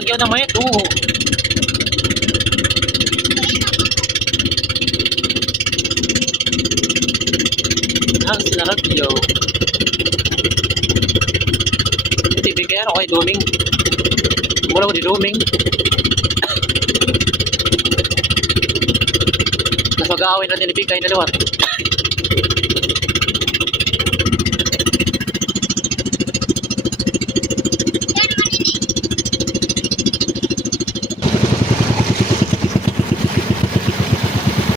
lagyan na may ito. Ang sinaragyo. Hindi bigyan ako kay Duming. Mula ko di Duming. Mas mag-aaway natin ibigay na liwat.